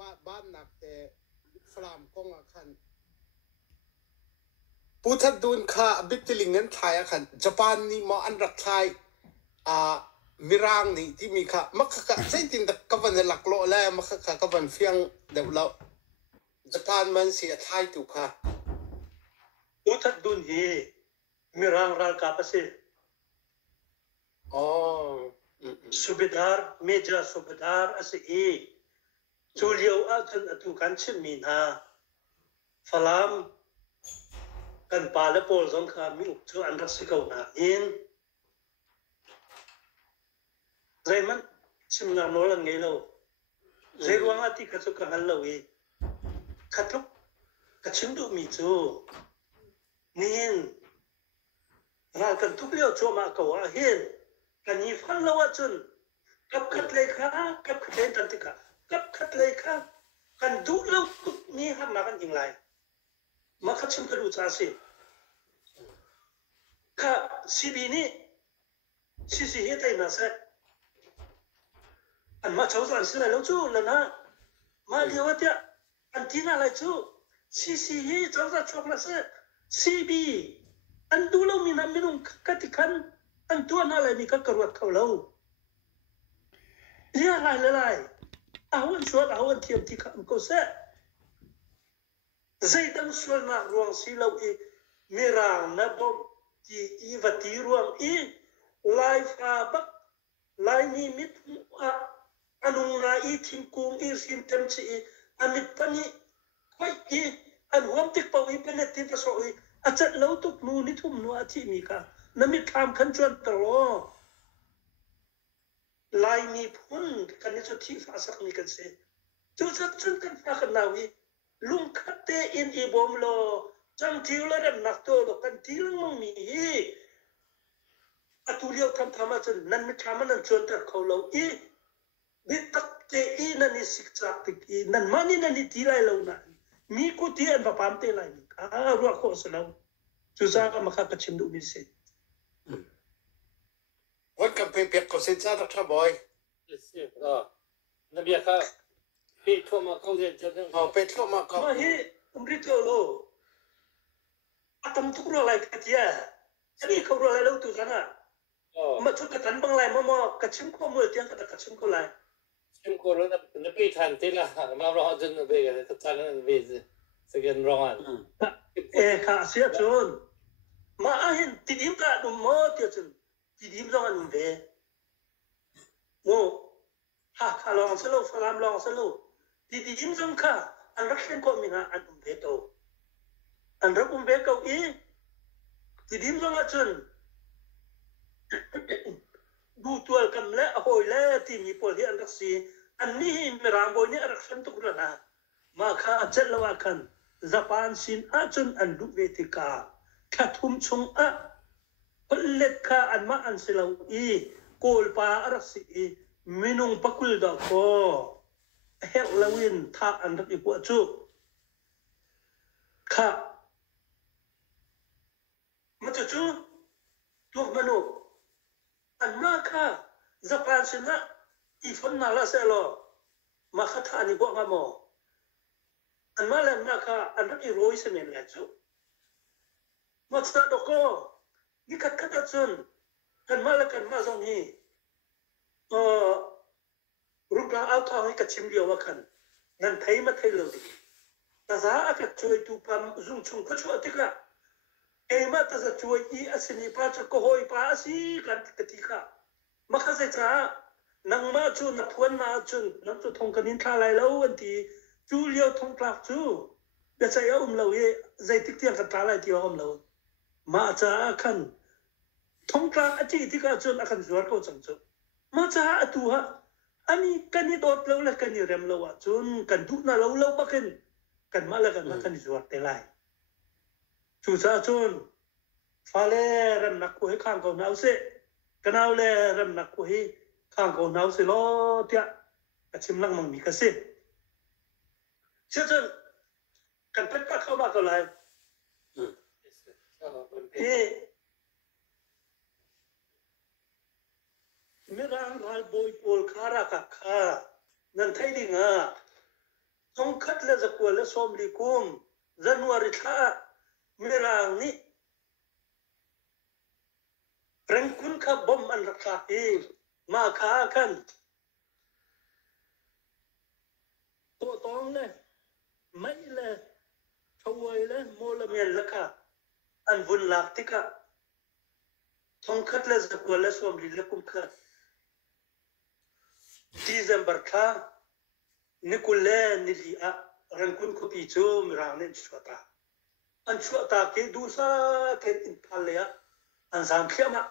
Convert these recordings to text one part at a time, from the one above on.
บ้านหนักแต่ฟลามกงอาคันผู้ทัดดูนข้าบิดลิงนั้นไทยอาคันญี่ปุ่นนี่มาอันรักไทยมิรางนี่ที่มีข้ามักข้าใช่ตินตะกับวันหลักโลแล้วมักข้ากับวันเฟียงเดี๋ยวเราญี่ปุ่นมันเสียไทยถูกค่ะผู้ทัดดูนฮีมิรางรักกับเสอ๋อสุบิดาร์เมจาสุบิดาร์อาศัยจูเลียวอาจจะถูกกันชิมีนาฟลามกันปาเลปอลสงครามมีอุปถัมภ์อันรักษาเก่าหนาอินใจมันชิมนามโนลังเงลใจรวงอาทิตย์กระตุกกันเลวีขัดลุกกระชิมดูมีจูนี่เรากันทุกเลี้ยวชัวมาเก่าเห็นกันยี่ฟันละว่าจนกับขัดเลยค่ะกับขัดเลยตันติกะกับขัดเลยค่ะกันดูแล้วนี่หักมากันยังไงมาขัดชิมกระดูกจ้าสิข้าซีบีนี่ซีเฮตัยน่าเสอันมาเช้าสันสิแล้วจู่แล้วนะมาเดียวเดียอันที่น่าเลยจู่ซีเฮเช้าสันชกน่าเสซีบีอันดูแล้วมีน้ำมีนุ่งกัดที่ขันอันตัวน่าเลยมีก็กระวดเขาแล้วเรียอะไรเลยอาวันชวนอาวันเทียมที่ขันก็เสใจตั้งชวนนักรวงสิเราอีมีรางนับบ่ที่อีวัติรวงอีไลฟ์อาบักไลนี่มิดอันนุงนาอีทิมกุงอีสินเต็มชีอันมิดปนีไว้อีอันหัวติกเป่าอีเป็นเต็มประสอยอาจจะเล่าตุกนูนิทุมนัวที่มีค่ะนั่นมิดทำขันชวนตลอดไลนี่พุ่นกันนี่จะที่ฟ้าสักมีกันเสียจุดจนกันฟ้ากันนาวีลุงคัดเตอินอีบอมโลจังทิวเลร์นักโตโลกันทิวมังมีอัตุเรียวทำมาจนนั่นไม่ทำมันชวนแต่เขาเราอีบิดตักเตอีนั่นนี่สิกจักติกีนั่นมันนี่นั่นนี่ทีไรเรานั่นมีกูที่อันประพามเตลัยนี่รัวโคสเราจุดจ้าก็มาขัดชิมดูมิเศษวันกับเปียกเขาเซ็นจ้าตักท่าบอยนั่นเบียร์ค่ะพี่ทั่วมาเขาเรียนจะต้องเอาไปทั่วมาเขามาเฮ้อมริโตโลอาตมทุกเรื่องอะไรกันที่อันนี้เขาเรื่องอะไรเราตัวกันอ่ะมาชุดกันบางไรมากระชิมข้อมือเตียงกันกระชิมข้อไรชิมคนแล้วนั่นพี่ทันที่ละมารอจนเบกันทันนั่นเบสสกันรองค่ะเสียจนมาเห็นติดยิ้มกันดูมอเตียจนติดยิ้มรองอันเบโม่ข้าลองสโลฟลามลองสโลติดยิ้มจงข้าอันรักเส้นก็มีนะอันเบโตอันรักเบเก้าอีติดยิ้มจงอาจนดูตัวกันและโหยและที่มีพลที่อันรักษีอันนี้มีรางบอยนี่รักษาตุกระนามาข้าจัดละว่ากันญี่ปุ่นสินอาจนอันดูเวทิกาขัดทุ่มชงผลเล็กข้าอันมาอันเสลาอีโกลปารักษีมินุงปักลดอกโอเฮลวินท่าอันรักอีกว่าจุข้ามาจู่ตัวมนุษย์อันมาค่ะญี่ปุ่นสินะอีฟันน่าละเสลอมาขัดทานิบวกงามออันมาแล้วมาค่ะอันนั้นอีโรยเสมียนแล้วจูมาสตาร์ดก็นี่ขัดจนกันมาแล้วกันมาตรงนี้รูปร่างเอาทองให้กับชิมเดียวว่ากันนั่นไทยมาไทยเลยแต่ถ้าอากาศช่วยตูปั๊มซุ่มชงก็ช่วยติกะเอมาแต่จะช่วยอีอาศินีป้าจะก็หอยป้าสิกันติกะมาข้าศึกษานังมาจูนักพวนมาจูนักจุดทองกันนินทาไรแล้ววันที่จูเลียวทองกลับจูเดี๋ยวจะเอาเราใจติ๊กเตียงกันตาไรที่ว่าเรามาจะขันทองกลับอาทิตย์ที่ก็จูนักขันสวนเขาจังจูมาจะตัวอันนี้กันนี่โดดเราแล้วกันนี่เริ่มเราจูนกันทุกน่ะเราบักกันมาแล้วกันมากันสวนเตลัยจูซาจูนฟาเลเริ่มนักคุยข้างเขาหนาวเสกันเอาเลยเริ่มนักคุยข้างเขาหนาวเสล้อเตี้ยกระชิมลังมังมีกระสิเชื่อจนกันเป็นก็เข้ามาก็เลยไม่ร่างรายบอยโพลคาราคักข้านั่นไทยดิงอ่ะ ท้องคัดและจะกวนและสมลีกุมจันวาริท่าไม่รางนี้เร่งคุณขับบอมอันรักษามาขากันตัวตองเลยไม่เลยช่วยเลยโมลเมียนละค่ะอันวุ่นหลักที่ค่ะท้องคัดและจะกวนและสมลีและกุมคัดDecember ka nikule nilia rankun ko picho mirane chwata an chwata ke dusa ke impalya an sam khama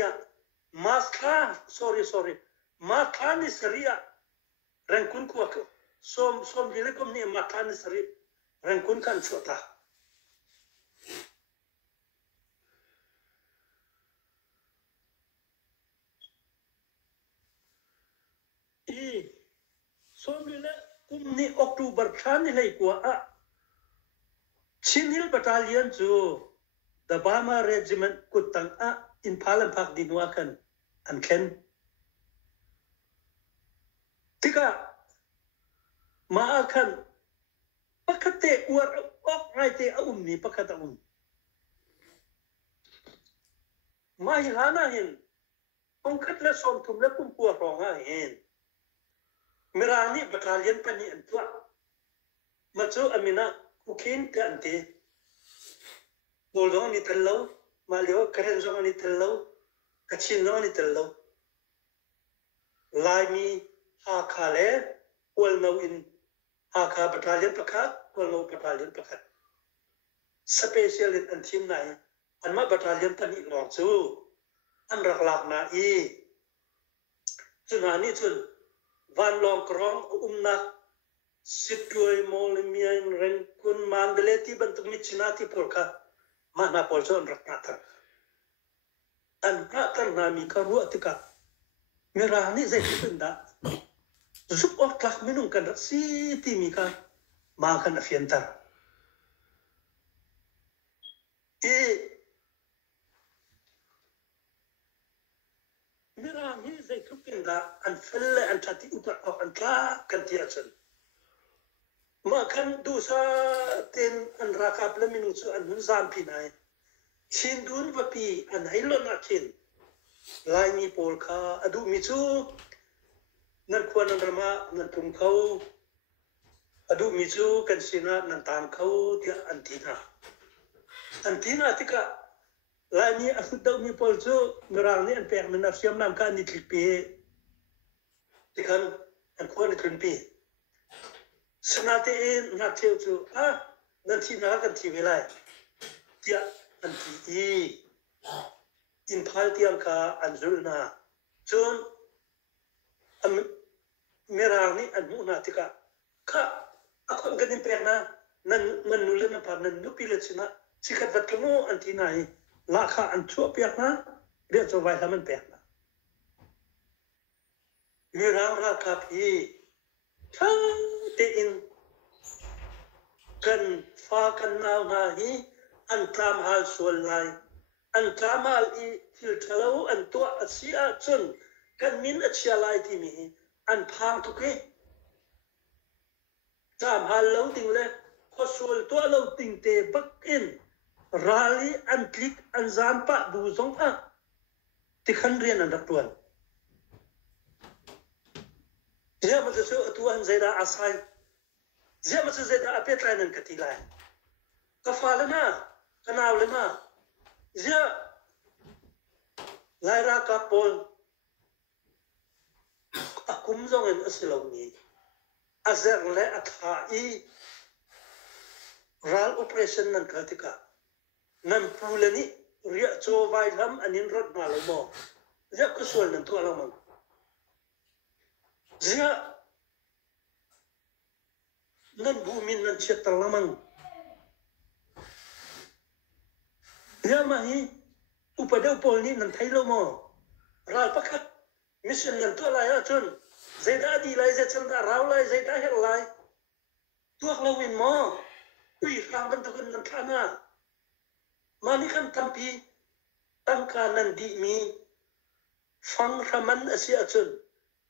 ya maska sorry maska ni saria rankun ko som dilekom ni maska ni sari rankun kan chwata Somile kumni October khan ni kwa a Chinhil battalion chu the Burma regiment kutang a in Palan Park dinwa kan an ken tika ma kan pakate war ok raite a ni pakata ma hilana hin ongkat la som tum la kum kwa ronga hin Mirani battalion pani antua macho amina kukin ka ante bolong ni tello malio karen zong ni tello kachin zong ni tello laimi ha khale wal no in ha kha battalion pakhat wal no battalion pakhat special in antim nai anma battalion pani long chu an rak lak na I chunani chun Van Long Krong umnak situai molimian renkun mandeleti bentuk michinati polka mana polson raknatan an ratan nami karu atika merani zaitunda zup otlak minum kan si timika makan afiantar Mirang ni zai kupinda an felle an tati utak o an ka kan tiasan. Ma kan dusa ten an rakap le minusu an hun zampi nai. Chin dun vapi an hailo na chin. Lai ni polka adu mitu nan kuan an rama nan tum kau adu mitu kan sina nan tan kau dia antina. Antina tika Lani aku tahu ni polso merang ni an pek menafsiam nam kan ni klipi, ikan an kuan ni klipi. Senate nak tu nanti nak kan ti velai. Dia nanti impal tiang ka anzul na. Jun merang ni an muna tika ka aku ganin pek na nan nulen na par nan nupilet sina sikat vat kamu anti nai. Laka an chua piak na dia coba taman piak na mirang rakap ta te in kan fa kan nau na an tam hal sual lai an tamal fil talau an tua asia chun kan min asia lai ti mi an phang tu ke tam hal lo ting le ko sual tua lo ting te bak in Rally an klik an zampa du zong tikhan rian an raktuan. Dia macam tu tuan Zaida asai. Dia macam Zaida apa tren an ketilai. Kafalana, kenalana. Dia laira kapol. Akum zong an asilong ni. Azer le athai. Ral operation nan ketika. Nan pulani ria cho vai lam anin rot malamo ja kusul nan to alamang ja nan bumin nan chetalamang ja mahi upada upol ni nan thailo mo ral pakhat mission nan to lai chun zaida di lai za chanda raw lai zaida her lai tuak lawin mo ui rang ban takun nan thana Mani kan tampi tangka nan di mi fang raman asia chun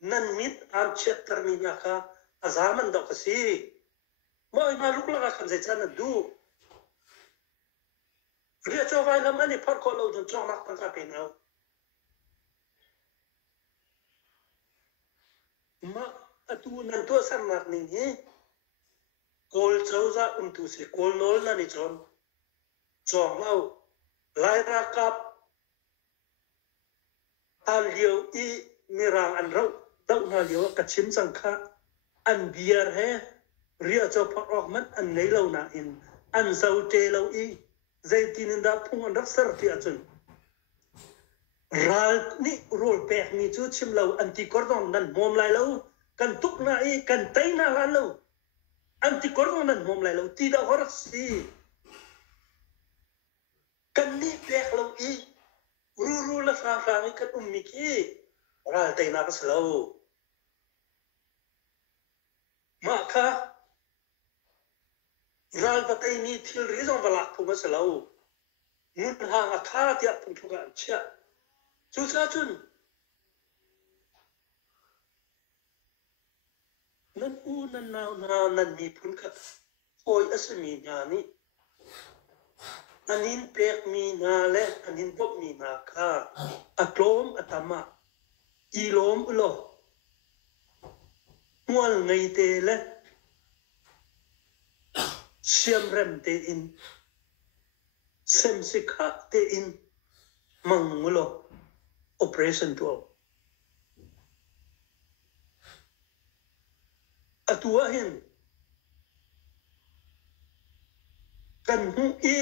nan mit am chet termina ka azaman do kasi moi na luk la kan zai chana du ria cho vai lam ani phar ko lo don chong nak ta pe nau ma atu nan to san nak ni ni kol chau za tu se kol nol na ni chon chong lau lai ra kap an liu I mirang an rau dau na liu ka chim sang kha an biar he ria cho phak ok man an nei lo na in an zau te lo I zai tin da phung an rak sar ti achun ral ni rol pek ni chu chim lo an ti kordon nan mom lai lo kan tuk na I kan tai na lan lo an ti kordon nan mom lai lo ti da horak si kan ni pek lo I ru la fa ni kan ummi ki ral tai na ka slo ma kha ral ba tai ni thil ri zong balak phu ma slo mun ha nga kha ti ap thu ka cha chu cha chun nan u nan naw na nan ni phun kha oi asmi nya ni anin pek mi na le anin bop mi na kha atlom atama ilom ulo mual ngai te le siam rem te in sem sikha te in mang mulo operation to atua hin kan hu I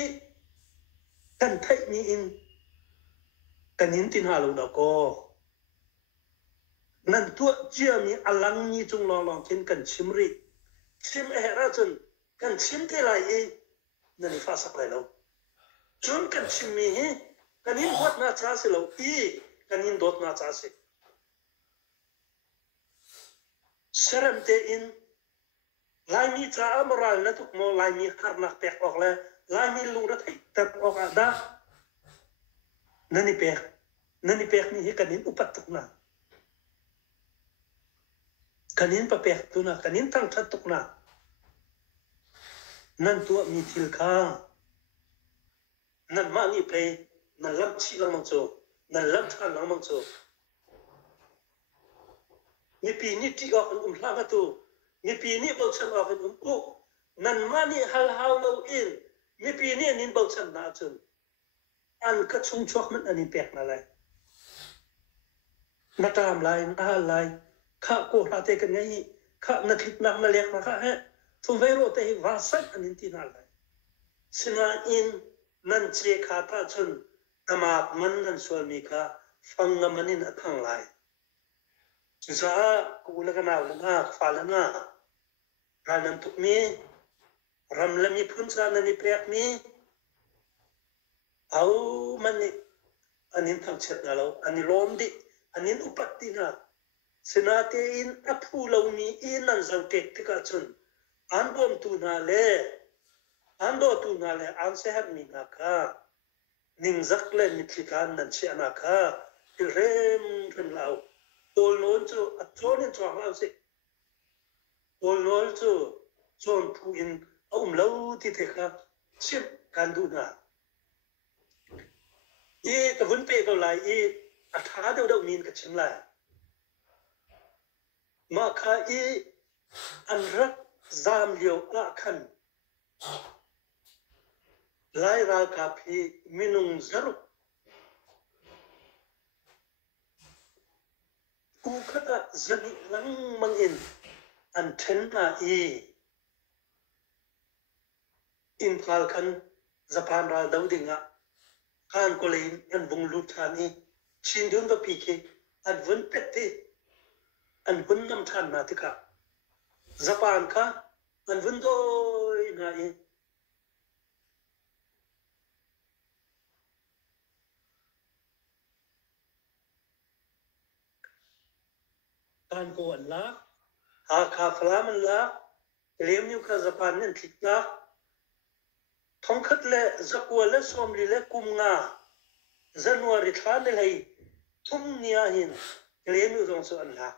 kan thai ni in kan in tin ha lo da ko nan tua chia mi alang ni chung lo long kin kan chimri chim e ra chun kan chim te lai I nani fa sak lai lo chun kan chim mi he kan in hot na cha se lo I kan in dot na cha se seram te in lai mi cha amoral na tuk mo lai mi har nak pek ok le lai mi lu ra thai tap ok da nani pek ni he kan in upat tuk na kanin pa pek tu na kanin tang that tuk na nan tua mi thil kha nan ma ni pe nan lam chi lang mang cho nan lam than lang mang cho mi pi ni ti ok la ka tu mi pi ni bol chan ok u nan ma ni hal hau lo in mi pi ni nin bol chan na chun an ka chung chok man ani pek na lai na tam lai na lai kha ko la te kan ngai kha na thit nak na lek na kha he thum ve ro te wa sat anin ti na lai sina in nan che kha ta chun tamak man nan sol mi kha fang ngamanin athang lai sa ku la kana la fa la na ranam tuk mi ram la mi phun sa na ni pek mi au man ni anin thang chet na lo ani lom di anin upat ti na sinate in aphu lo mi in nan zau tek tika chun an bom tu na le an do tu na le an se hat mi na kha ning zak le mi thikan nan che na kha rem lao ol non chu a chon in chong lao se ol non chu chon pu in lo ti the kha chim kan du na I ka vun pe ko lai I a tha do min ka chim lai ma kha I an rak zam liu a khan lai ra ka phi minung zaru ku khata zani lang mang in an then na I in phal khan Japan ra dau dinga kan ko lein an bung lu thani chin dun ba pi ke an vun pet te an vun nam than na te ka Japan ka an vun doi na I kan ko an la ha kha flam an la lem yu ka Japan nen thik la thong khat le zakwa le som li le kum nga January thla le hei thum nia hin lem yu jong so an la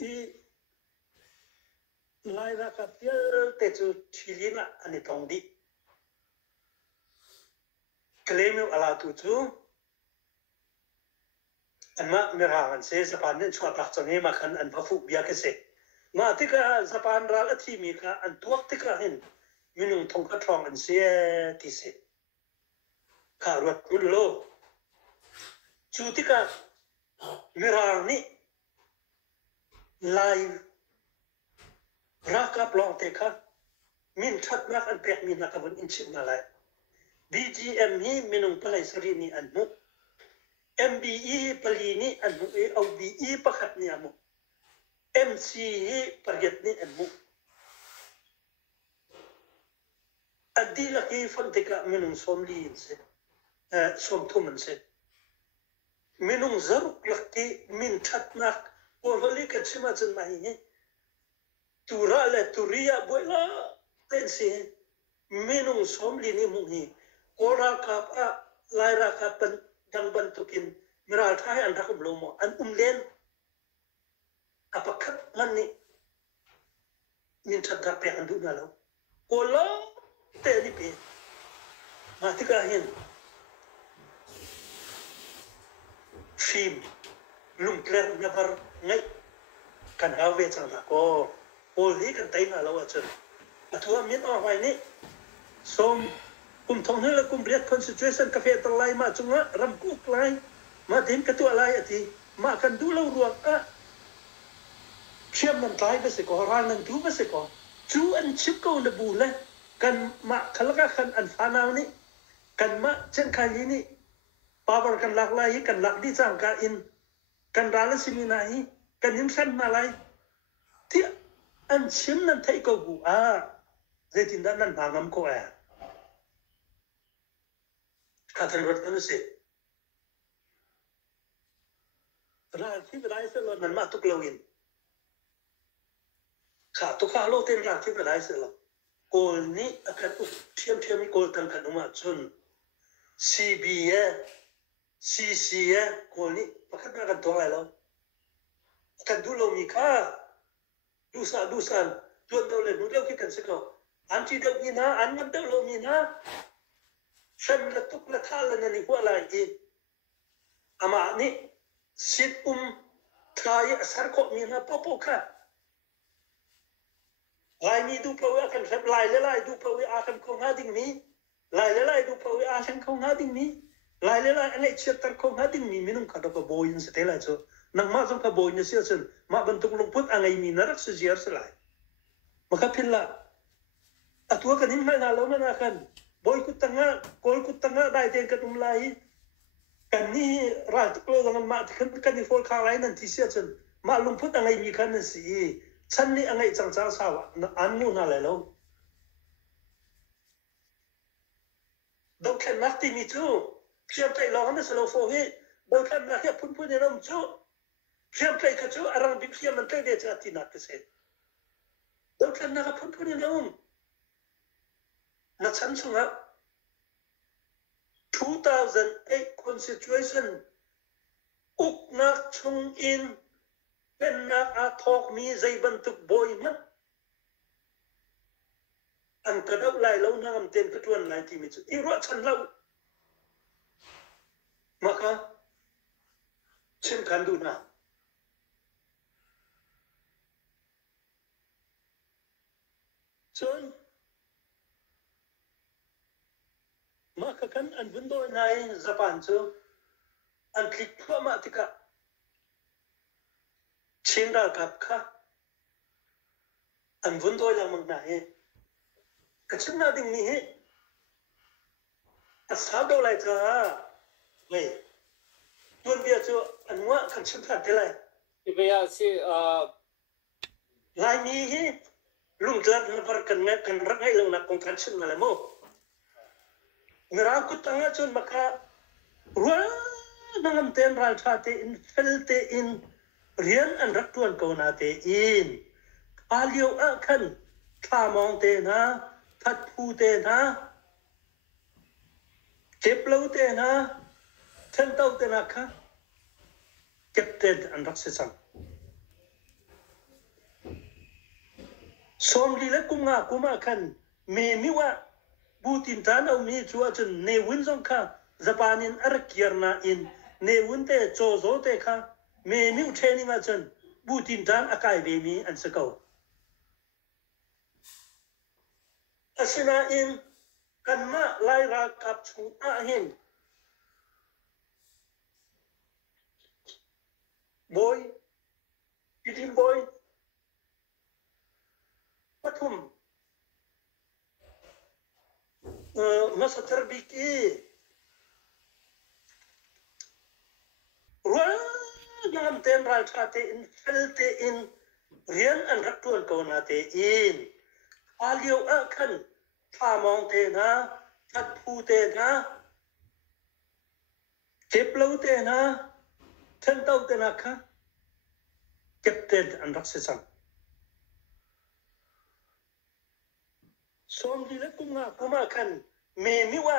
อีลายรักกับเยอะแต่จูชิลินะอันนี้ตรงดีเคลมิวอะไรตัวจูอันมาเมื่อหากันเสียสะพานนี่ชอบตักจังให้มาคันอันพระฟุกเบียกเสกมาที่ก็สะพานรักที่มีก็อันตัวที่ก็เห็นมินุงทงกระทองอันเสียที่เสกข้ารถกุลโลจูที่ก็เมื่อหานี่ไลฟ์รักกับลองเตะค่ะมินชัดรักอันเปียกมินนักวันอินชิมนาไล BGM นี้มินุงปลายสรีนี่อันมุMBE ปลีนี่อันมุเอา BE ประคัดนี่อันมุ MCE ประยัดนี่อันมุอันดีลักที่ฟังเตะค่ะมินุงสมลีนเสสมทุมันเสมินุงซารุกลักที่มินชัดนักโอ้โหลิขิตชิมาจันมาเหี้ยตุระและตุริยาบุลาเต็นเสียมินุงสมลีนี่มุงีโกราคับอะลายราคับเป็นดังบันทุกินมิราท้ายอันรักบลูโมอันเลนอะปักขัดมันนี่มินชัดดักเปียอันดูนั่นแล้วโกลาเตนี่เปียมาที่กาเห็นฟิล์มลุงเคลร์นับร์ไงกันหาเวจังละก็โอ้ยกันเต็งอะไรวะจ๊ะอัตัวมินออกไปนี่ส่งกุมทองนี่ละกุมเรียก constitution กาแฟตะไลมาจุงะรำกุกไลมาดินกระตัวอะไรอ่ะทีมากันดูเรารวมอ่ะเชื่อมมันตายไปสิก่อนร่างนั้นดูไปสิก่อนจูอันชิบก็อุณบูเลยกันมาขลักกันอันฟานาวนี่กันมาเช่นใครนี่ปาบร์กันหลักไลกันหลักที่สร้างการอินกันรานสิมินาฮีกันยิมสันมาไลที่อันชิมนั้นไทยก็กูเรื่องที่นั้นบางน้ำก็ข้าทันรถกันสิร้านที่เป็นไรเสร็จแล้วนั้นมาตุกเลวินข้าตุกข้าโลเต็นร้านที่เป็นไรเสร็จแล้วโกลนี่อาการอุเทียมมีโกลตั้งกันมาจน CBA CCA โกลนี่ประคับกันตัวอะไรแล้วกันดูเรามีค่าดูสันจวนเราเลยนู้เดียวคิดกันสักหน่อยอันที่เดียวมีนะอันมันเดียวเรามีนะฉันละทุกละท่าละนั่นนี่หัวอะไรอีอามานี่สิทธิ์ทายสารคมีนะป๊อปค่ะลายนี้ดูเพราะว่ากันครับลายละลายดูเพราะว่าอาคันคงหาดิ่งนี้ลายละลายดูเพราะว่าอาคันคงหาดิ่งนี้ลายละลายอันนี้เชื่อตันคงหาดิ่งนี้มินุ่งขัดกับโบยินเสร็จแล้วจ้ะนังมาจงกับโบยินเสียจนมาบรรทุกลงพุทธอะไรมีนรักสุจิยาสลายมากับพิลละอัตัวกันนี่ไม่น่าเราไม่น่ากันบอยกุตังะโกลกุตังะได้เต็นกันอุ้มลายกันนี่รัฐกลัวกันมาที่กันนี่โฟล์ข้างไรนั่นที่เสียจนมาลงพุทธอะไรมีกันนั่นสิฉันนี่อะไรจังสาวอันนู้นอะไรแล้วดูแค่นักที่มีจูเชื่อมใจเราเนี่ยสโลโฟฮีดูแค่นักที่พุ่นเนี่ยเราจูเชื่อมใจกับจูอะไรบิ๊กเชื่อมมันใจเดียดที่นักเสียดูแค่นักพุ่นเนี่ยเรานักฉันส่งอ่ะ2008 constitution อุกนักชงอินเป็นนักอาทอกมีใจบรรทุกบอยมันอันกระดับไล่เราน้ำเต็มกระทวนไล่ที่มีจุดอีรัฉันเรามาค่ะเช่นกันดูนะจนมาค่ะกันอันวินโดว์ในญี่ปุ่นจูอันคลิกเข้ามาที่กะเชียงรายกับค่ะอันวินโดว์ยังมันไหนก็ฉันน่าดิ่งนี้อาสาดูอะไรจ้าเฮ้ยตัวเดียวจูอันว่าขันฉันผ่านได้เลยที่ไปอาชีลายนี้ลุงเจอนับกันแม่กันรักให้ลุงนักคงขันฉันมาเลยโม่เมื่อเราคุยตั้งแต่จนมาค่ะรัวนั่งเต้นรัลชาเตอินเฟลเตอินเรียนอันรักตัวนกูนาเตอินอาเลียวอักันข้ามองเตนะทัดพูเตนะเจ็บเล่าเตนะเช่นเต้าเตนะค่ะเก็บเตนอันรักเสียง สมดีและกุมงากุมาคันเมมิวะบูตินทานเอามีชัวจนเนวินซงค่ะญี่ปุ่นินอาร์เกียร์นาอินเนวินเตโจโซเตค่ะเมมิวเทนิงาจนบูตินทานอากายเบมีอันสกาวอาศินาอินกันมาไลรากับชุงอาหินบอยยูทิมบอยปฐุมมาสตร์บิกีรัวยังเต็นรัลชาเตอินเฟลเตอินเรียนอันรักตัวกวนาเตอินอาเลียวอักขันท่ามองเตนะทัดพูเตนะเจ็บเล่าเตนะเทนเต้าเตนะคะเก็บเตนอันรักเสียสังสมดีและกุมงากุมาคันเมมิวะ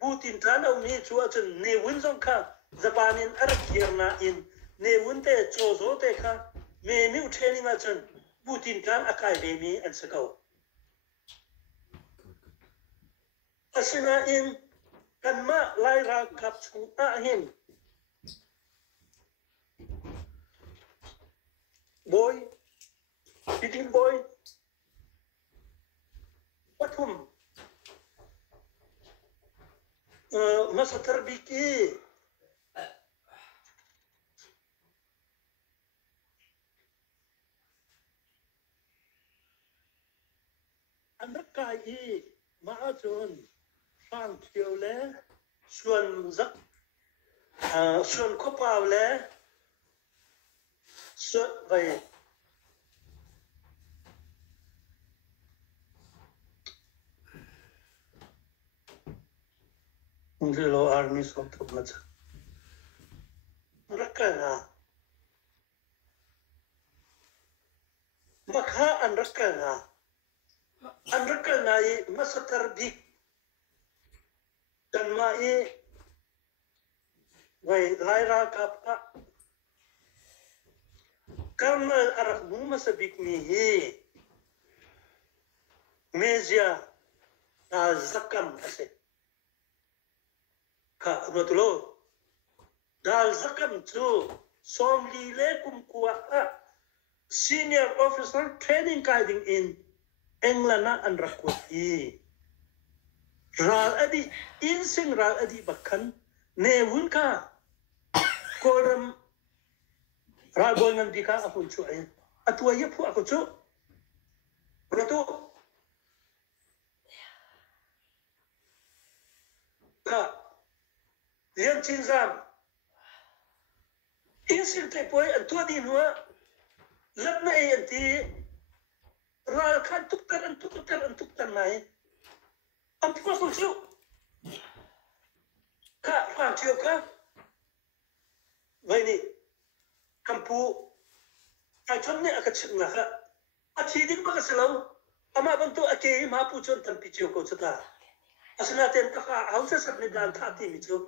บูตินทานเอามีชัวจนเนวินซงค่ะญี่ปุ่นินอาร์เกียร์นาอินเนวินเตโจโซเตค่ะเมมิวเทนิงาจนบูตินทานอากายเบมีอันสกาวอาศินาอินกันมาไลรากับชุงอาหินบอยยูทิมบอยปฐุมมาสตร์บิกีอันรักกายอีมาจนฟังเที่ยวแล้วส่วนส่วนข้อเปล่าแล้วส่วนไปมันจะรออาร์มีสองตัวมาจากรักกันนะมาข้าอันรักกันนะอันรักกันนะมาสตร์บิกกันมาไว้ไล่รากับกันมาอารักมูมาสบิกมีเมเซียอาซักกัมอาเซค่ะรู้ตัวรู้ดาลซักกัมจูสมดีเล่กุมกัวsenior officer training guiding in Englana and Rakwati Ral Adi in Sing Ral Adi Bakan Nevunka Koram Ragongan Dika Apunchu Atwa Yapu Akuchu Rato Ka Lian Chinzam in Sing Tepoy and Tuadinua Labna Anti Ral Khan Tuktar Nai I'm supposed to Ka Fantioka Veni Kampu I told me I could sit Naka a cheating Bakasalo Ama Bantu Ake Mapuchon Tampicho Kota Asanaten houses of Nidan Tati Micho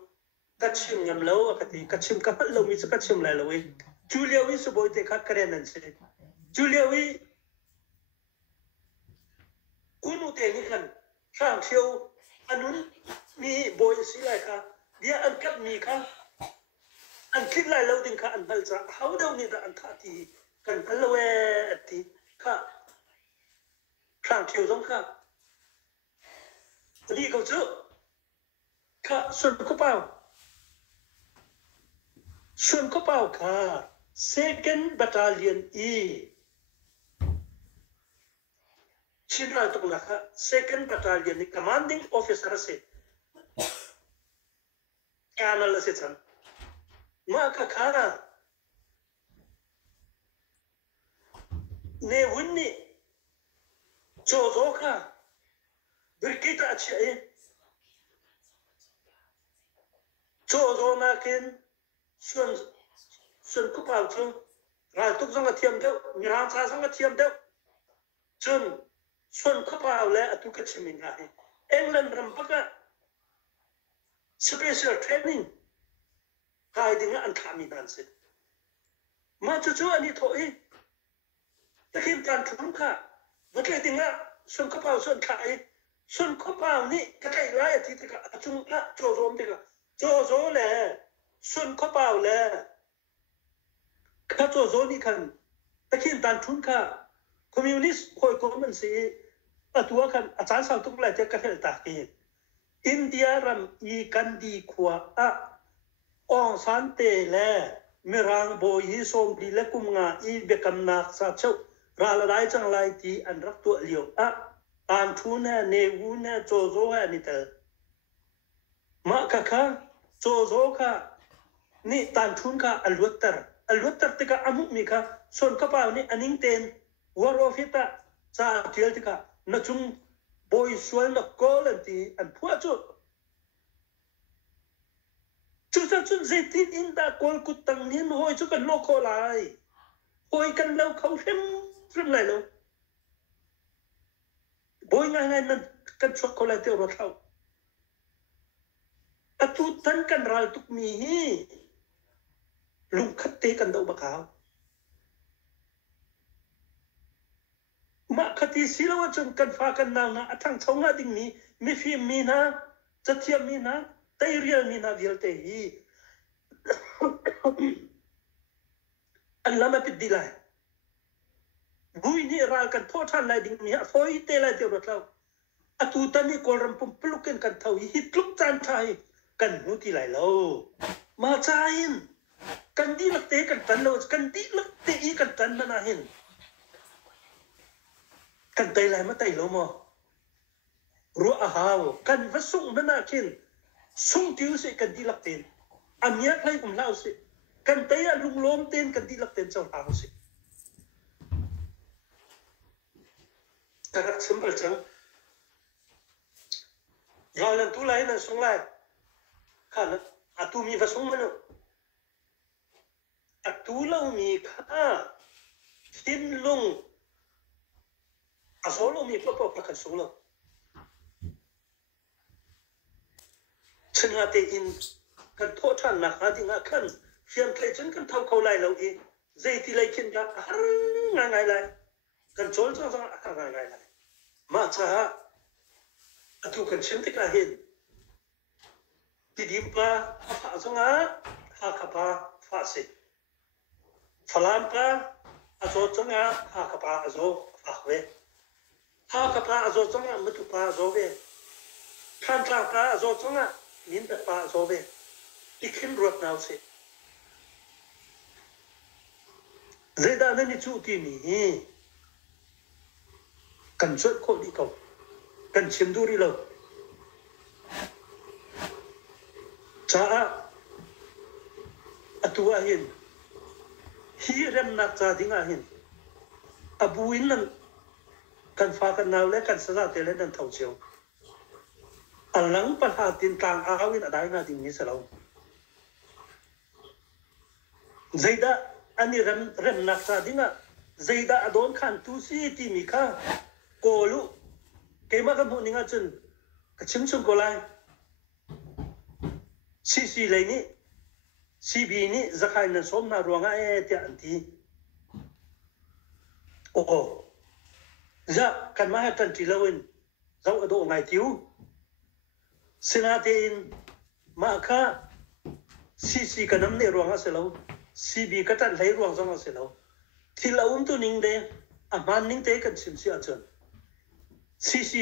Kachim Yam Low Akati Kachim Kapalo Miss Kachim Lalaway Julia we support the Kakaran and said Julia we Kunu Tenikan Frank Show Anun me boy Silaka Dia uncut me ka and kid like loading ka and Belza how don't need the Antati can follow at the ka Frank Show don't ka Legal too ka Sun Kopao Sun Kopao ka 2nd Battalion E Chinral Tukulaka 2nd Battalion the commanding officer said analysis Maka Kana Ne Winnie Jozoka Brigita Ache Jozonakin Sun Kupalchu Ratuk Zanga Tiamdo Miran Sanga Tiamdo Sun Kupale Atukachimina England Rampaka Special training Hiding and coming dancing. Machuchu and it the Kim Tantrunka วัดเลยติงละส่วนข้าวเปล่าส่วนขายส่วนข้าวเปล่านี่ก็ใกล้ไรอาทิตย์ก็จุงละโจโจมติก็โจโจแหละส่วนข้าวเปล่าแหละข้าโจโจนี่คันตะกี้ตันทุนค่ะคอมมิวนิสต์คอยกมันสิตัวคันอาจารย์สาวทุกหลายเจ้ากันตาเองอินเดียรำอีกันดีขวาองสันเตเลเมรังโบยีสมดีและกุมงาอีเบกัมนักสัตเจ้าราลายจังไรที่อันรักตัวเลียวตานทุนเนวูเนโจโจเฮนิเตลมาค่ะโจโจค่ะนี่ตานทุนค่ะอัลวัตเตอร์ติกาอามุมีค่ะส่วนข้าวเปล่านี่อันนี้เต็นวอร์โอฟิตาซาเทียลติกานักจุงบอยสวนนักโกลันตีอันพัวจุจุดเซติอินดาโกลกุตังนินหอยจุกันโลโคไลหอยกันแล้วเขาเริ่มไหลแล้วบอยง่ายนั่นกันช็อกโกแลตเตอร์รถเขาอตุตันกันรายตุกมีลุงคัดเตกันดาวบะขาวมาคดีศิลวะจนกันฟ้ากันนาวนะทั้งชาวนาดิ่งนี้มีฟิมีนะจะเทียมมีนะแต่เรียลมีนะเดียลเตฮีอันละมาปิดดีเลยบุยนี่รากันโทษท่านไรดิ่งนี้ฟอยเตลัยเดียวเราอตุตันนี่กอลรำปุ่มปลุกกันเท่าฮิตลุกจานไทยกันหูที่ไรแล้วมาใจกันดีลักเตะกันตันเรากันดีลักเตะอีกันตันนั่นเห็นกันเตะอะไรมาเตะเรามั้งรู้อาหารกันวัดส่งนั่นน่ะเห็นส่งทิวสิกันดีลักเตะอันนี้ใครผมเล่าสิกันเตะลุงล้มเต้นกันดีลักเตะเจ้าเอาสิกระดับสมบูรณ์จังยอมนั่นทุไลนั่นส่งไลข้านะอาตูมีวัดส่งมันตูเล่ามีข้าทิ้นลงอาโซโลมีพวกประกันสูงแล้วฉันหาเตอินกันโทษท่านนักหาที่งาขันเชื่อมใจฉันกันเท่าเขาไล่เราเองใจที่ไล่ขินกันง่ายไล่กันโจรจ้องง่ายไล่มาจ้าตูกันฉันที่กล้าเห็นที่ดิมปะฟ้าจ้องหาขับฟ้าสิฟลามปะอาโซจังหาขับอาโซฟ้าเวหาขับอาโซจังมุตุปาโซเวขันกลางปาโซจังมินตปาโซเวอีกขึ้นรถนาวสิเรดานันจูตีมีกันชดคนดีเขากันชิมดูรีเราจ้าตัวเห็นฮีเริ่มนักจ่าดิ้งเห็นอบูอินนั้นกันฟ้ากันนาวและกันสระเตเลนันเท่าเชียวอันหลังปัญหาตินกลางอาวินอะไรน่าดิ้งนี้สลาวใจดาอันนี้เริ่มนักจ่าดิ้งใจดาโดนขันตุสีที่มีข้าโกลุเกมากันพวกนี้จนกระชิมชุนโกไลซีเลยนี่ซีบีนี่จะใครนั่นสมน่ารวงไอ้เตี้ยอันที่โอ้จะกันมาให้ตันทีละวันเราอดไงทิวสินาเตนมาค่ะซีกันน้ำเนี่ยรวงอ่ะเสร็จแล้วซีบีก็ตันไหลรวงจังอ่ะเสร็จแล้วทีละวันตัวนิ่งเดะอ่ะมันนิ่งเตะกันชิมเสียจน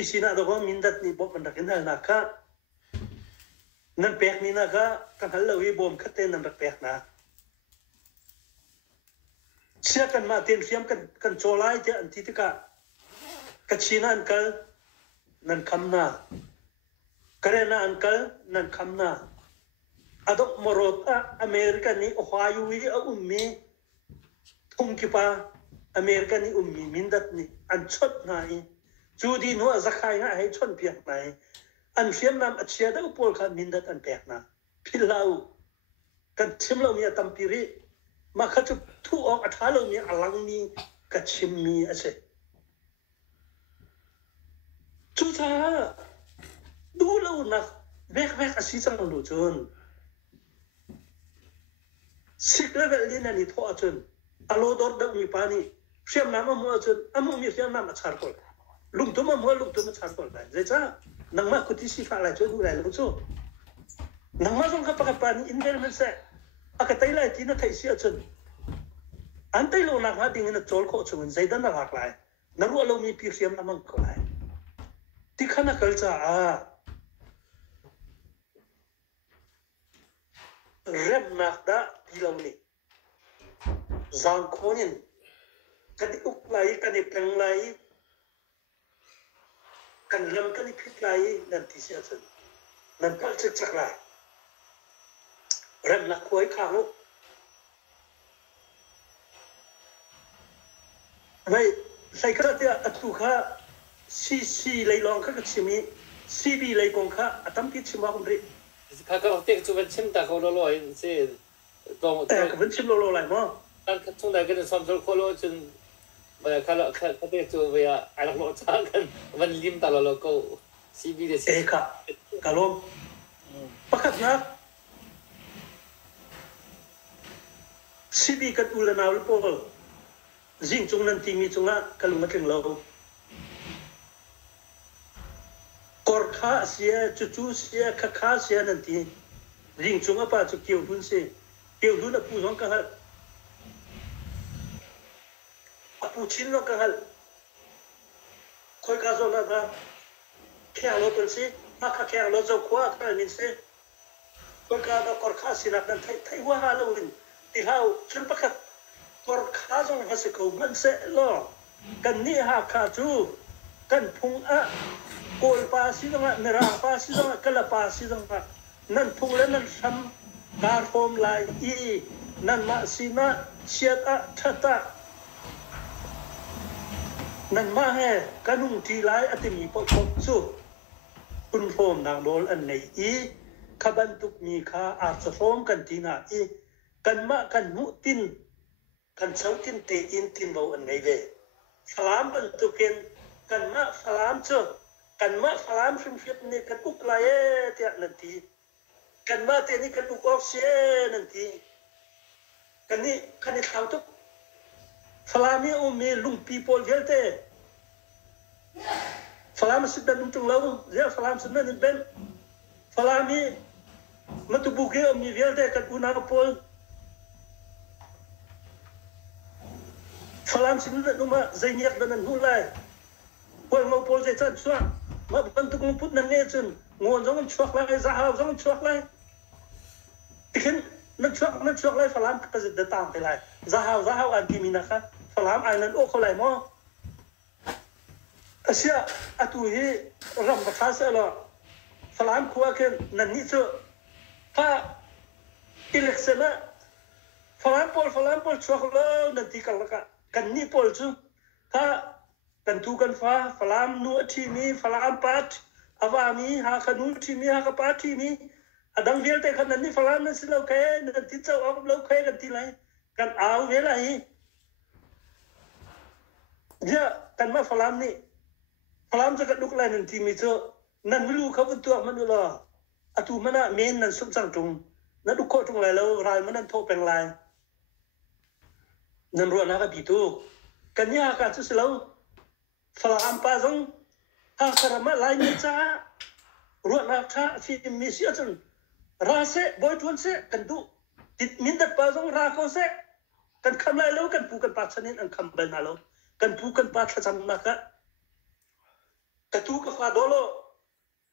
ซีน่าดอกมินดัดนี่บอกมันรักนั่นนักค่ะนั่นแปลกนี่นะคะกันฮัลโหลวีบอมคัดเต้นนั่นแปลกนะเชื่อกันมาเตียนเสียมกันโจไลเจอันที่กะกัชีนันกัลนั่นคำนากระเรนาอันกัลนั่นคำนาอดอกมรดกอเมริกันนี่ฮาวาวีมีทุ่งกิปาอเมริกันนี่มีมินดัดนี่อันชดนายจูดีนัวสักใครง่ายให้ชนเพียงไหนอันเฟียมนำอัจฉริยะอุปกรณ์มินดัดอันแปลกนะพิลากันชิมเรามีตัมปิริมาขจุทุออกอัฐาเรามีอลังมีกัชิมมีอะไรจุดท้าดูเรานะแบกอาศัยจังเราจนสิกเลเวลนี้นั่นนี่ท้อจนอโลดอร์ดักมีปานี่ เสียมน้ำมัวจนมัวมีเสียมน้ำมาชาร์กเลยลุงตัวมัวลุงตัวมาชาร์กเลยเจ้านังมาคุติสิฟ้าอะไรช่วยดูแลลุงสู้นังมาส่งกับปากปานี่อินเวอร์เมนต์เสอากาศไต้ไลที่นั่นไทยเสียจนอันไต้โลนักมาดิ่งนั่นโจลโคชงใจดันนักหลากหลายนักรู้เรามีพิเศษน้ำมันก็ได้ที่ขณะเกิดจะเริ่มนักด่าพี่เราเนี่ยสังคนนี้กันอุกไลกันเป็นไลกันเริ่มกันพิจไลนั่นที่เสียจนนั่นก็จะจักไรเริ่มนักคุยข้าวไม่ใส่กระเทียมตุข้าซีเลยลองข้าก็ชิมิซีบีเลยกงข้าตั้มพิชิมาคนรีข้าก็เต็กจุบันชิมตาเขาลอยเสียตรงแต่ก็เป็นชิมโลอะไรมั้งการช่วงไหนกันซ้อมโจลโคโลจนเมื่อข้าเต็กจุบันอะไรโลจ้ากันมันลิมตาโลโก้ซีบีเดสิค่ะกะลมประคับนะซีบีกันอุลนาอุลโปลจิงจงนันทีมีจงอ่ะกลุ่มมาถึงเรากอร์ข้าเสียจู่ๆเสียข้าเสียนันทีจิงจงอ่ะป้าจะเกี่ยวดุนเสียเกี่ยวดุนอ่ะผู้สองกันฮะผู้ชินน้องกันฮะคอยกาโซน่าตาแข่งรถเป็นสิมาแข่งรถเจ้าขวาใครมินเสียคอยกาโดกอร์ข้าสินักนั้นไทยว่าฮาโลวินที่เขาฉันประคับกอร์ข้าจงฮัสกูมันเสลอกันนี่หาข้าจูกันพุงอะโกลปาสิตรงะเมราปาสิตรงะกะลปาสิตรงะนั่นพุงและนั่นซ้ำการโฮมไลอีนั่นมาสินะเชียตะทัตะนั่นมาแห่กันนุ่งทีไลอติมีปกสู้คุณโฮมนางโดลอันไหนอีขบันตุกมีข้าอาจจะโฮมกันทีน่ะอีกันมากันมุตินกันเช้าตินเตอินตินเบาอันไหนเวสลามบันตุกินกันมาสลามเจ้ากันมาสลามฟิมฟิบนี่กันอุกไลเตียนันทีกันมาเตนี่กันอุกออกเสียนันทีกันนี่ข่าวทุกสลามีมีลุงปีโป้เยอะเต้สลามสิบเป็นจุงเราเยอะสลามสิบเป็นเป็นสลามีมันตุบุกเยอะมีเยอะเต้กันอุณาโป้สลามสิบเป็นนุ่มใจเงียบดันหุ่นไล่พวกเราโป้ใจจัดชัวมาบันทุกลุงพุทธนั่นเนี่ยจนงวนจงชัวไล่จะหาจงชัวไล่ที่ขึ้นนั่นชัวไล่สลามก็จะเดินตามไปไล่จะหาอันที่มีนะคะสลามอันนั้นโอ้เขาไล่มั้งเสียอัตุฮีรำบัตรเสละสลามขัวกันนั่นนี่เจ้าถ้าอิเล็กชันน่ะสลามพอลชัวเขาแล้วนั่นที่กันนี่พอลจูถ้ากันทุกันฟ้าสลามนัวที่มีสลามปัดอาวามีหาขนุนที่มีหากปัดที่มีอดังเวียลแต่ขนาดนี้สลามนั่นสิเราแค่นั่นที่เจ้าเอาเราแค่กันที่ไหนกันเอาเวลาฮีเยอะกันมาสลามนี่สลามจะกระดุกอะไรนั่นที่มีเจ้านั่นไม่รู้เขาเป็นตัวมันดูหรออตูมันน่ะเมนนั่นสุดสังตรงนั่นดุกโคตรงไรแล้วรายมันนั่นโทษเป็นไรนั่นรัวนักบิดูกันยากาศสุดแล้วสลามป้าจังหากระมาลายมิจ้ารัวนักท่าที่มีเสียจนราเสบอยทวนเสกันดูติดมินดัดป้าจังราเขาเสกันคำไรแล้วกันผูกันปากชนิดอันคำเป็นอะไรกันผูกันปากจำนักกระตูกฟ้าโดโล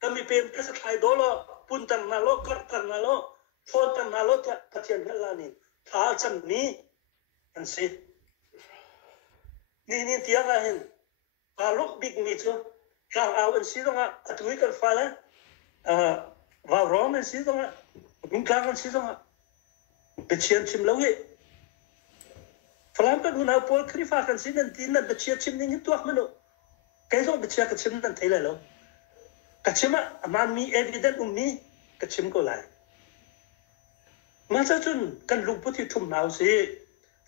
กันมีเป็นกษัตริย์โดโลปุ่นตันนาโลกัดตันนาโลโฟนตันนาโลจะพัฒนาลานี่ท้าจันนี้อันสินี่ที่อะไรเห็นปาลุกบิ๊กมิจูกลางเอาอันสิตรงอ่ะอัตุยกันฟ้าเลยว่าร้องอันสิตรงอ่ะบุญกลางอันสิตรงอ่ะเป็นเชียนชิมแล้วเฮ้ฝรั่งกันหุ่นเอาโพลคริฟ้ากันสินั่นที่นั่นเป็นเชียนชิมนี่ตัวมันโอ้แกส่งเป็นเชียนกันชิมนั่นไทยเลยแล้วกันชิมอ่ะมันมีเอวิเดนต์มีกันชิมก็เลยมาซะจนกันลุกพุทธิทุ่มหนาวสิ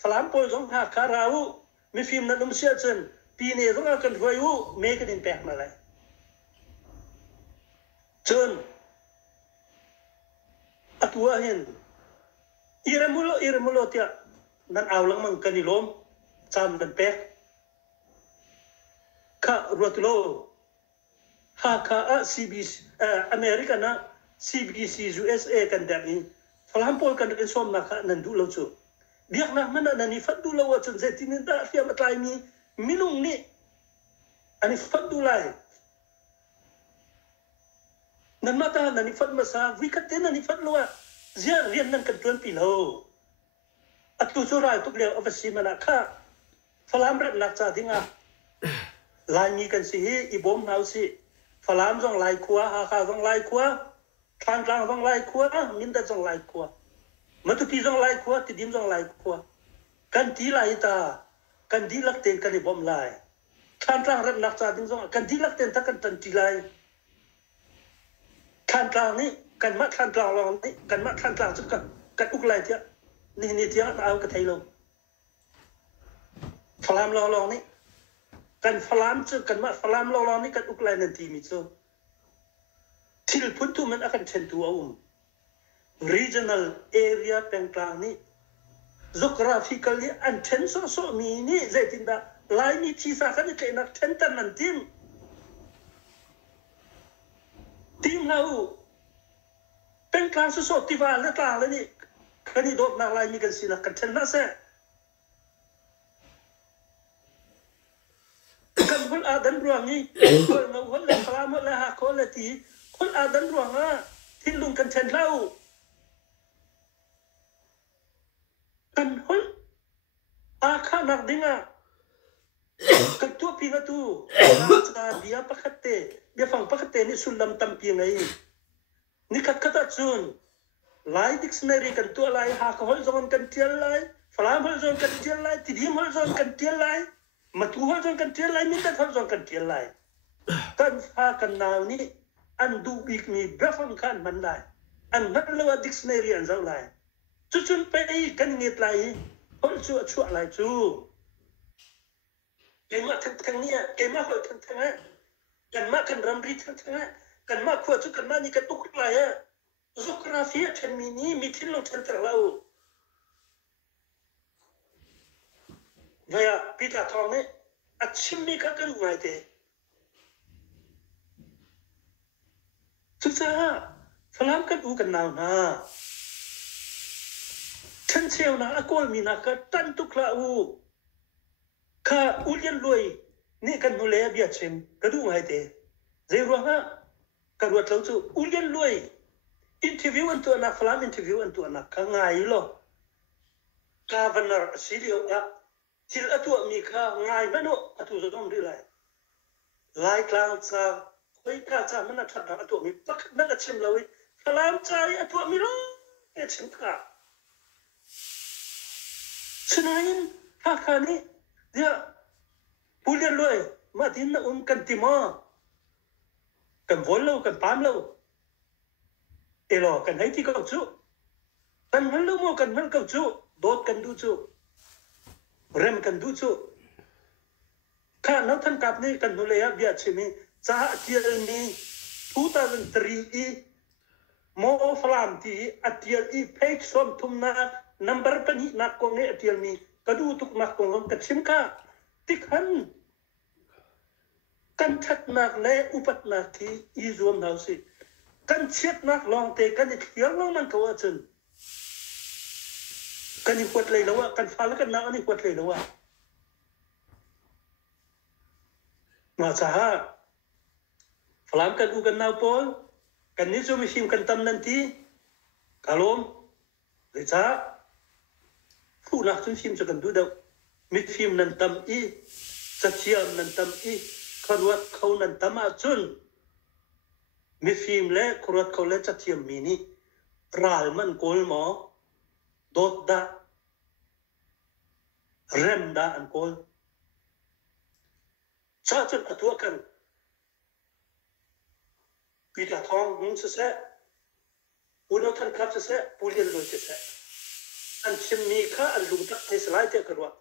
ฝรั่งโพลส่งหาคาราอูมีฟิล์มนั่นนุ่มเสียจนปีนี้ต้องเอากันรวยอูเมกันอินแพกมาเลยจนอัตัวเห็นอิรมุโลเตียนั่นเอาลังมังกันนิลมจำกันแพก ข้ารวดโลหากข้าCBCอเมริกันนะ CBC USA กันแบบนี้ฝรั่งพอลกันเป็นส้มนะข้านั่นดูเราจู่เดียกนะมันนั่นนี่ฟัดดูเราว่าจนเสร็จที่นี่ได้เสียมาตายมีมินุ่งนี่อันนี้ฟัดดูไลนั่นมาตานั่นนี่ฟัดมาซาวิกัดเต้นนั่นนี่ฟัดลัวเสียเรียนนั่นกันจนปีแล้วอัตุสุรายทุกเรื่องเอาไปสิมันนะข้าฝรั่งเริ่มนักจ่าทิ้งอ่ะลายมีกันสิอีบอมเอาสิฝรั่งต้องลายขัวหาข้าต้องลายขัวทางกลางต้องลายขัวมินดาต้องลายขัวมันทุกทีต้องลายขัวติดดิมต้องลายขัวกันทีลายตากันทีลักเต็นกันอีบอมลายทางกลางเริ่มนักจ่าทิ้งต้องกันทีลักเต็นถ้ากันตันทีลายทางกลางนี่กันมาทางกลางลองนี่กันมาทางกลางสุดกันอุกลายเทียนี่เทียเอากระไทยลงฝรั่งลองนี่กันฝรั่งจุกันมาฝรั่งลองนี่กันอุกลายนั่นทีมิโซที่พุ่นทุมันอาการเช่นตัวregional area เป็นกลางนี่ geographically อันเช่นโซมีนี่ใจตินดาลายนี่ที่สักนี่เป็นนักเช่นตันนั่นทีมเราเป็นกลางโซที่ว่าและกลางเลยนี่คันนี้โดดนักลายมีกันสินะกันเช่นนั่นเสียกันคนอาดันรวงนี่คนเราคนเล่นปลาหมดเลยฮะคนละทีคนอาดันรวงอ่ะที่ลุงกันเช่นเรากันคนอาข้านักดิ้งอ่ะกันตัวปีกันตัวจะเบียปักเตะเบียฟังปักเตะนี่สุลำตั้มปีไงนี่กัดกัดจุนไลดิกชันนารีกันตัวไลหากฮอลซอนกันเทียนไลฝรั่งฮอลซอนกันเทียนไลติดิมฮอลซอนกันเทียนไลมาตัวฮอลซอนกันเทียนไลมิตรฮอลซอนกันเทียนไลกันหากันนาวนี่อันดูบิกมีเบฟังกันมันได้อันนั่นเรียกว่าดิกชันนารีอันเจ้าไลจุนไปกันเงียบไลฮอลชั่วไลจูเก่งมากทั้งเนี่ยเก่งมากเลยทั้งนั้นกันมากกันรำรีทั้งนั้นกันมากขวดจุกันมากนี่กันตุกไลอ่ะgeografia ฉันมีนี่มีที่ลงฉันตระเราเนี่ยปีตาทองเนี่ยอัดชิมมีกันกันไงเด้สุดท้ายฝรั่งกันดูกันนาวนะฉันเชื่อนะอากอลมีนักตันตุกลาอูข้าอุเลียนรวยนี่กันดูแลเบียดเชมกันดูไงเด้เจ้าว่ากันว่าเราจะอุเลียนรวยinterview untuk anak Flam interview untuk anak kangai lo governor silio ya til atu mika ngai mano atu zodom rilai lai klang cha khoi ka cha mana thada atu mi pak na chim lawi Flam chai atu mi lo e chim ka sunain ha khani dia pulian loi ma din na kan timo kan vollo kan pam loเอลกันให้ที่เขาจูกันฮัลโหลโมกันฮัลเขาจูโดดกันดูจูเริ่มกันดูจูข้านักท่านกับนี่กันดูเลยเบียดใช่ไหมจ้าเทียนนี้2003โมฟลามที่อัตยลเพจส่วนทุ่มนานัมเบอร์ปนินักกงเออัตยลมีกระดูทุกนักกงกันชิมข้าติขันกันชัดนักในอุปนักที่อีรวมเท่าสิกันเช็ดนักลองเตะกันเขียวลงมันก็ว่าจนกันอีกวดเลยแล้วว่ากันฟ้าแล้วกันน้าอันนี้วดเลยแล้วว่ามาซะฮะฝรั่งกันดูกันน้าปอลกันนี่จะมีฟิล์มกันตำนันทีกาลมเลยจ้าผู้นักจนฟิล์มจะกันดูเดามีฟิล์มนันตำอีจะเชียร์นันตำอีขรวดเขานันตำอาจนมีฟิล์มและครัวเขาและจะเทียมมีนี่รัลมันโกลหมอโดดดาเริ่มดาอันโกลชาจนตัวกันปีตาทองนุ่งเสะอุณหทันครับเสะปูเรียนลุยเสะอันชิมมีข้าอันลุงตักในสไลด์เจ้ากระวะ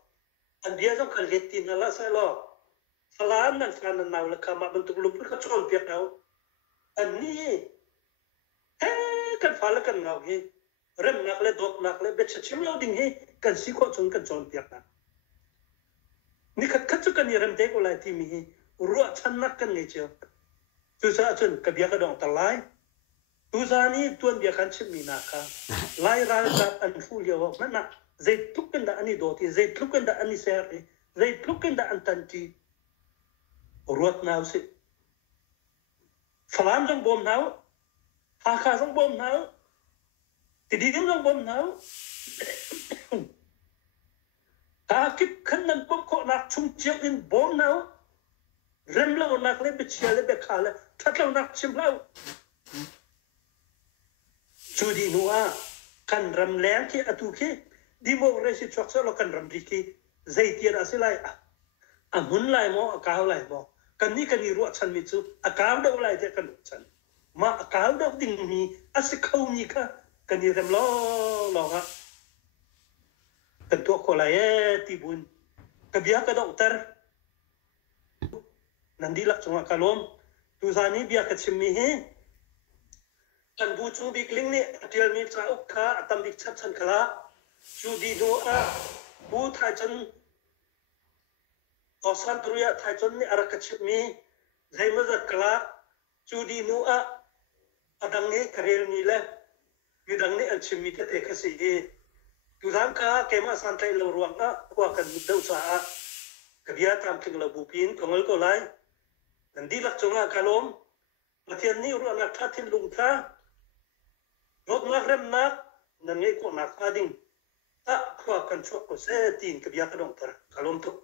อันเดียต้องการเล็ดตีนละใช่หรอสลามนั่นการนั่นเอาละคำมาบรรทุกลุงเพื่อเขาชนเปียกเอาอันนี้กันฟ้าแล้วกันเงาเฮเริ่มนักเลยดอกนักเลยเบ็ดชิมเราดิ่งเฮกันสิโคชนกันจนเปียกนะนี่ขัดจุกันยังเริ่มเด็กอะไรที่มี รัวชันนักกันไงเชียวตุสาจนกับเบียกระดองตะไลตุสานี้ตัวเบียกันชิมีนาคาไล่รายกับอันฟูเลียวมันนะใจทุกกันดาอันนี้โดทีใจทุกกันดาอันนี้เสียรีใจทุกกันดาอันตันทีรัวน่าสิฟลามจงบ่มหนาวหาคาจงบ่มหนาวติดีจงบ่มหนาวหาคิดขันนั้นบ่มโคนักชุ่มเจียอินบ่มหนาวเริ่มเล่านักเล่นไปเชียร์เล่นไปขาเลยถ้าเรานักชิมเล่าจูดีนัวกันรำแรงที่อตุกีดิโมเรสิชักเซลกันรำดีกีใจเตียนอาศัยไล่อามุนไล่หมออากาศไล่หมอกันนี่กันนี่รู้ฉันมิจูอากาศเดาไล่เจกันฉันมาอากาศเดาดิ่งมีอาศัยเขามีค่ะกันนี่เริ่มล้อฮะกันตัวคนไล่ตีบุญกับยากระดองเตอร์นันดีลักษณะกาลมตุซานีเบียกัดชิมมีเฮกันบูชงบิกลิงนี่เดียร์มีจ้าอุกขาตัมบิกชัดชันขลาจูดีโนอาบูทายจันออสันตรุยะทายจันนี่อารักชิมมีใจมาจากขลาจูดีโนอาดังนี้คาเรลมีเล่มีดังนี้อันชิมมีเตะกสิเอตุซามข้าเกมาสันไทยลรวงอ่ะกว่ากันเดาสากับยาตามถึงระบุปีนของเราก็ไล่นันดีลักษณะกาลมประเทศนี้รู้นักทัดทิ้งลุงท่ารถนักเริ่มนักนั่นไงก็นักอาดิ่งถ้าขวากันชั่วก็เสียตีนกับยากระดองตระกาลมทุก